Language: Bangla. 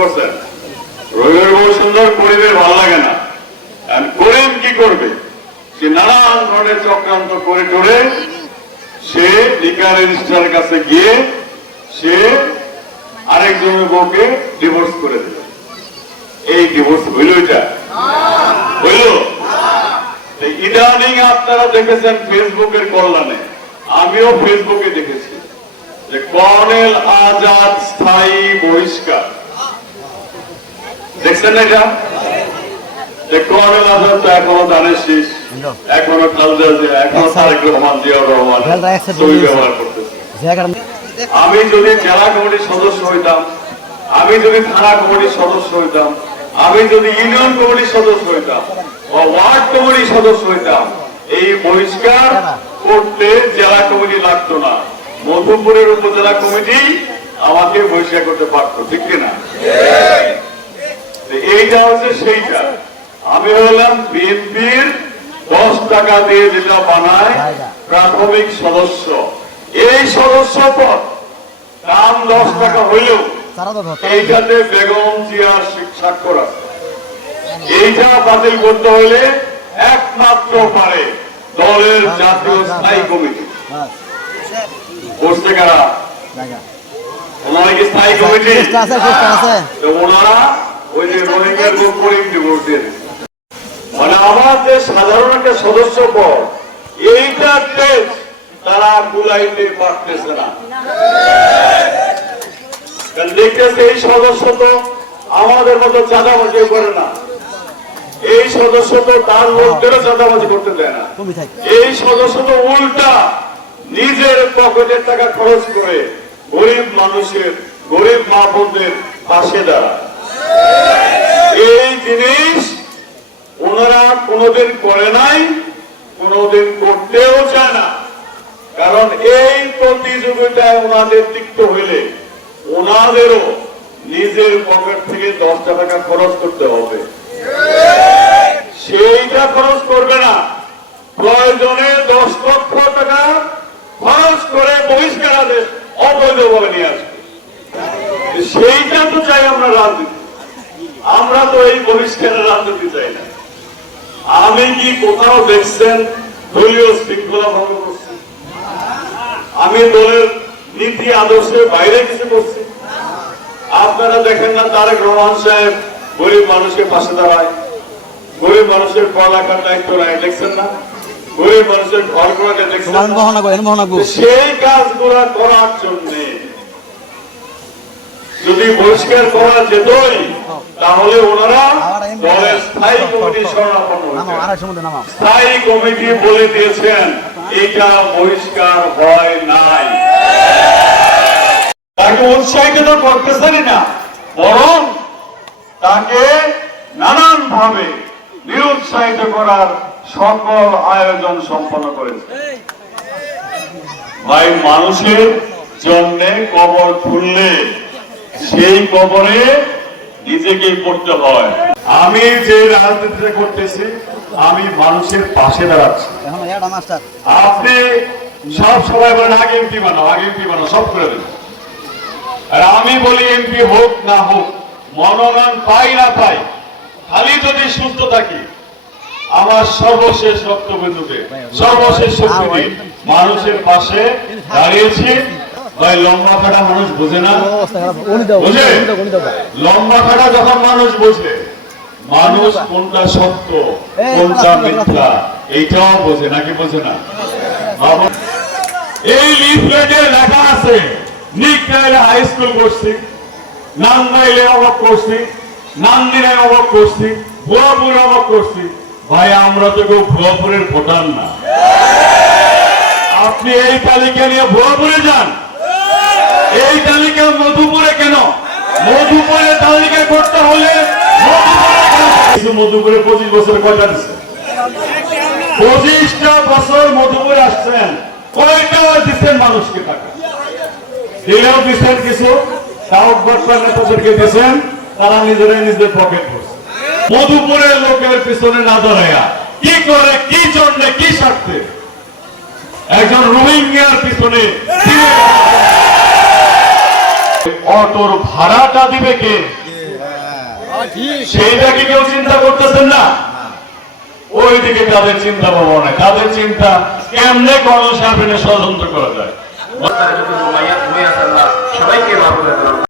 পারছেন? রবির বউ সুন্দর করিমের ভালো লাগে না। করিম কি করবে? সে নানান ধরনের চক্রান্ত করে টরে সে লিকার রেজিস্ট্রারের কাছে গিয়ে সে আরেকজনের বউকে ডিভোর্স করে দিল। এই ডিভোর্স হইল এটা। হইল? ইদানিং আপনারা দেখেছেন ফেসবুকের কল্যাণে। আমিও ফেসবুকে দেখেছি যে কর্নেল আজাদ স্থায়ী বহিষ্কার। দেখছেন না এটা? যে কর্নেল আজাদ তো এখনও দানের শেষ। এখনও খালদা জিয়া এখনও তারেক রহমান জিয়াউর রহমান সই ব্যবহার করতেছে। আমি যদি জেলা কমিটির সদস্য হইতাম আমি যদি থানা কমিটির সদস্য হইতাম আমি যদি ইউনিয়ন কমিটির সদস্য হইতাম বা ওয়ার্ড কমিটির সদস্য হইতাম এই বহিষ্কার করতে জেলা কমিটি লাগতো না। মধুপুরের উপজেলা কমিটি আমাকে বহিষ্কার করতে পারতো ঠিক কিনা? তো এইটা হচ্ছে সেইটা। আমি হলাম বিএনপির দশ টাকা দিয়ে যেটা বানায় প্রাথমিক সদস্য। এই সদস্য পদ দাম দশ টাকা হইলেও এইটাতে বেগম জিয়ার স্বাক্ষর আছে। এইটা বাতিল করতে হইলে একমাত্র পারে দলের জাতীয় স্থায়ী কমিটি। বাস করছে কারা ওনারা কি স্থায়ী কমিটি? ওনারা ওই যে রোহিঙ্গার লোক করিম ডিভোর্স মানে আমার যে সাধারণ একটা সদস্য পদ এইটা টেস্ট তারা কুলাইতে পারতেছে না। দেখতেছে এই সদস্য তো আমাদের মতো চাঁদাবাজি করে না। এই সদস্য তো তার লোকদেরও চাঁদাবাজি করতে দেয় না। এই সদস্য তো উল্টা নিজের পকেটের টাকা খরচ করে গরিব মানুষের গরিব মা বোনদের পাশে দাঁড়ায়। এই জিনিস ওনারা কোনোদিন করে নাই, কোনোদিন করতেও চায় না। কারণ এই প্রতিযোগিতায় ওনাদের তিক্ত হইলে ওনাদেরও নিজের পকেট থেকে দশটা টাকা খরচ করতে হবে। সেইটা খরচ করবে না। প্রয়োজনে দশ লক্ষ টাকা খরচ করে বহিষ্কার আদেশ অবৈধভাবে নিয়ে আসবে। সেইটা তো চাই আমরা রাজনীতি। আমরা তো এই বহিষ্কারের রাজনীতি চাই না। আমি কি কোথাও দেখছেন দলীয় শৃঙ্খলা ভঙ্গ করছি আমি দলের নীতি আদর্শের বাইরে কিছু করছি। আপনারা দেখেন না তারেক রহমান সাহেব গরিব মানুষের পাশে দাঁড়ায়। গরিব মানুষের পড়ালেখার দায়িত্ব নেয় দেখছেন না? গরিব মানুষের ঘর করে দেখছেন সেই কাজগুলা করার জন্য যদি বহিষ্কার করা যেতই তাহলে ওনারা দলের স্থায়ী কমিটি শরণাপন্ন স্থায়ী কমিটি বলে দিয়েছেন এটা বহিষ্কার হয় নাই। তাকে উৎসাহিত তো করতেছেনই না বরং তাকে নানান ভাবে নিরুৎসাহিত করার সকল আয়োজন সম্পন্ন করেছে। ভাই মানুষের জন্যে কবর খুললে সেই কবরে নিজেকেই পড়তে হয়। আমি যে রাজনীতিটা করতেছি আমি মানুষের পাশে দাঁড়াচ্ছি। এখন এটা মাস্টার আপনি সব সবাই বলেন আগে এমপি বানাও আগে এমপি বানাও সব করে দেন। আর আমি বলি এমপি হোক না হোক মনোনয়ন পাই না পাই খালি যদি সুস্থ থাকি আমার সর্বশেষ রক্তবিন্দুতে সর্বশেষ শক্তি মানুষের পাশে দাঁড়িয়েছি ভাই লম্বা খাটা মানুষ বোঝে না? বুঝে? লম্বা খাটা যখন মানুষ বোঝে মানুষ কোনটা সত্য কোনটা মিথ্যা এইটাও বোঝে নাকি বোঝে না? এই লিফলেটে লেখা আছে নিকাইলে হাই স্কুল করছি নান্দাইলে অবাক করছি নান্দিনে অবাক করছি ভুয়াপুর অবাক করছি। ভাই আমরা তো কেউ ভুয়াপুরের ভোটার না। আপনি এই তালিকা নিয়ে ভুয়াপুরে যান। এই তালিকা মধুপুরে কেন? মধুপুরে তালিকা করতে হলে মধুপুরে কিন্তু মধুপুরে পঁচিশ বছর কয়টা দিচ্ছে পঁচিশটা বছর মধুপুরে আসছেন। কয়টা দিচ্ছেন মানুষকে টাকা দিলেও দিচ্ছেন কিছু তাও বর্তমান নেতাদেরকে দিচ্ছেন তারা নিজেরাই নিজেদের পকেট করছে মধুপুরের লোকের পিছনে না দাঁড়াইয়া কি করে কি জন্য কি স্বার্থে? একজন রোহিঙ্গার পিছনে অটোর ভাড়াটা দিবে কে? সেইটা কি কেউ চিন্তা করতেছেন না? ওইদিকে তাদের চিন্তা ভাবনা, তাদের চিন্তা কেমনে সাহেবের ষড়যন্ত্র করা যায়? সবাইকে